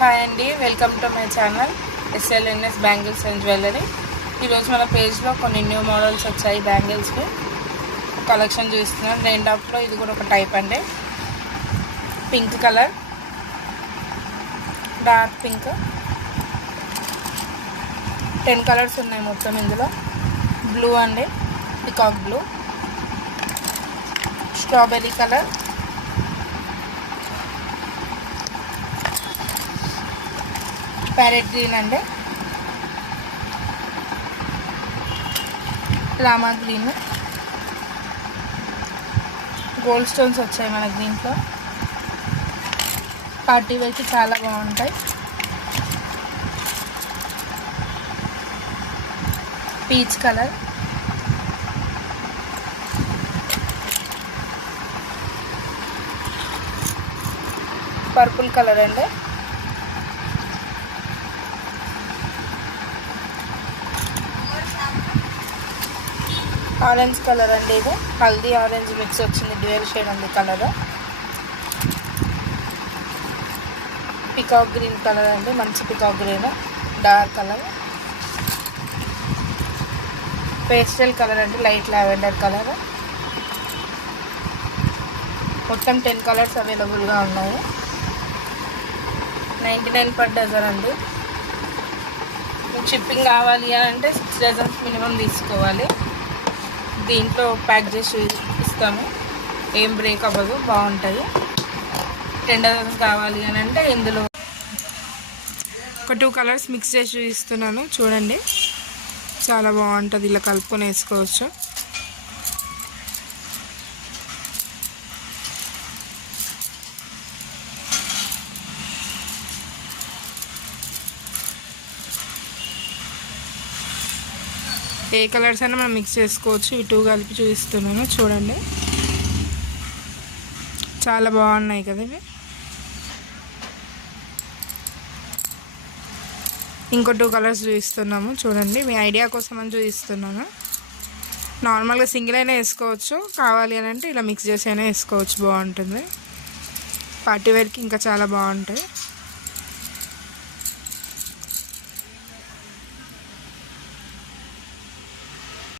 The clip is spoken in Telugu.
హాయ్ అండి, welcome to my channel SLNS bangles and jewellery. ఈరోజు మన పేజ్లో కొన్ని న్యూ మోడల్స్ వచ్చాయి. బ్యాంగిల్స్కి కలెక్షన్ చూస్తున్నాను. రెయిన్డ్రాప్లో ఇది కూడా ఒక టైప్ అండి. Pink colour, dark pink, 10 colours ఉన్నాయి మొత్తం ఇందులో. బ్లూ అండి, peacock blue, strawberry colour, parrot green అండి, లామా గ్రీన్, గోల్డ్ స్టోన్స్ వచ్చాయి మనకు దీంట్లో. పార్టీ వేర్కి చాలా బాగుంటాయి. పీచ్ కలర్, పర్పుల్ కలర్ అండి, ఆరెంజ్ కలర్ అండి. ఇది హల్దీ ఆరెంజ్ మిక్స్ వచ్చింది, డ్యూయల్ షేడ్ ఉంది కలర్. పికాక్ గ్రీన్ కలర్ అండి, మంచి peacock green, dark colour. Pastel colour అండి, లైట్ లావెండర్ కలర్. మొత్తం 10 కలర్స్ అవైలబుల్గా ఉన్నాయి. 99 పర్ డజన్ అండి. మీకు షిప్పింగ్ కావాలి అని అంటే 6 డజన్స్ మినిమం తీసుకోవాలి. దీంట్లో ప్యాక్ చేసి ఇస్తాము, ఏం బ్రేక్ అవ్వదు, బాగుంటుంది. 10 డజన్స్ కావాలి అని అంటే ఇందులో ఒక 2 కలర్స్ మిక్స్ చేసి చూపిస్తున్నాను, చూడండి. చాలా బాగుంటుంది, ఇలా కలుపుకొని వేసుకోవచ్చు. ఏ కలర్స్ అయినా మనం మిక్స్ చేసుకోవచ్చు. ఈ 2 కలిపి చూపిస్తున్నాను, చూడండి. చాలా బాగున్నాయి కదా ఇవి. ఇంకో 2 కలర్స్ చూపిస్తున్నాము, చూడండి. మీ ఐడియా కోసం అని చూపిస్తున్నాను. నార్మల్గా సింగిల్ అయినా వేసుకోవచ్చు, కావాలి అని అంటే ఇలా మిక్స్ చేసి అయినా వేసుకోవచ్చు, బాగుంటుంది. పార్టీ వేర్కి ఇంకా చాలా బాగుంటాయి.